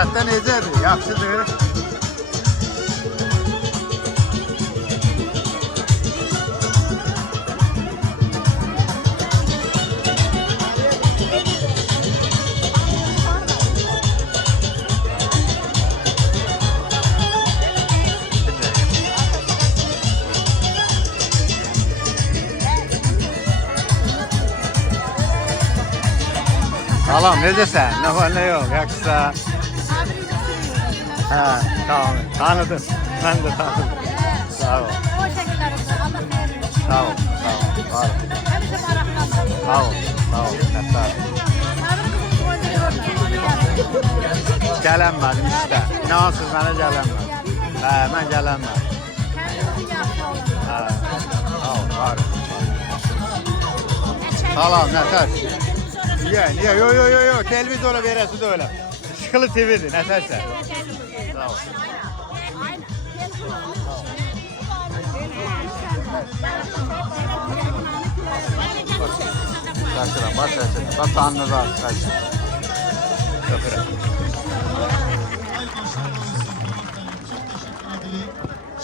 Hətta necədir? Yaxşıdır. Salam, necəsən? Nə var, nə yox? Yaxşısa? Hə, tamam. Tanıdım. Mən də tanıdım. Sağ ol. Sağ ol. Sağ ol. Var ol. Sağ ol. Sağ ol. Hətta. Gələnmədim işte. İnansız mənə gələnmədim. Hə, mən gələnmədim. Hə, sağ ol. Var ol. Salam, nətər? Niye? Yo. Televizora verəsi de öyle. Işıklı TV'dir, nətərsə. Sağ ol. Kaçıram, baş açın. Baş tanrı var, kaçın. Köpürəm.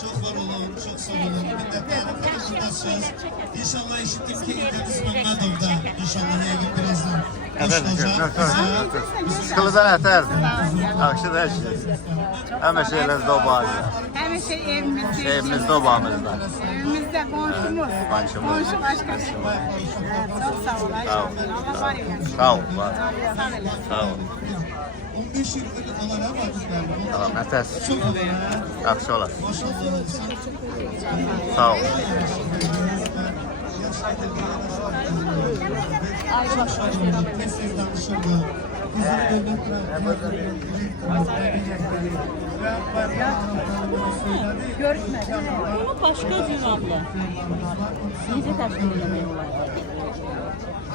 Çok var olun, çok sağ olun. Minnettarım karşılaşacağız. İnşallah eşitlik keyifleriniz Mehmetov'da. İnşallah yayın birazdan. Işıklıdan ətərdir. Yaxşıdır hər şey. Həmə şeylər dobağızda. Her şey evimizde. Evimiz dobağımızda. Evimizde komşumuz. Komşumuz. Komşu başka şey. Çok sağ ol. Sağ ol. Allah var ya. Sağ ol. Var. Sağ ol. 15 yıllık alara var. Tamam, nətərsin? Çok oluyor. Yaxşı olar. Maşallah. Sağ ol. Ayrı bak. Meslekten dışarıda. Huzur Görüşmedik. Ama başka bir abla. Nice teşkil edemeyiz.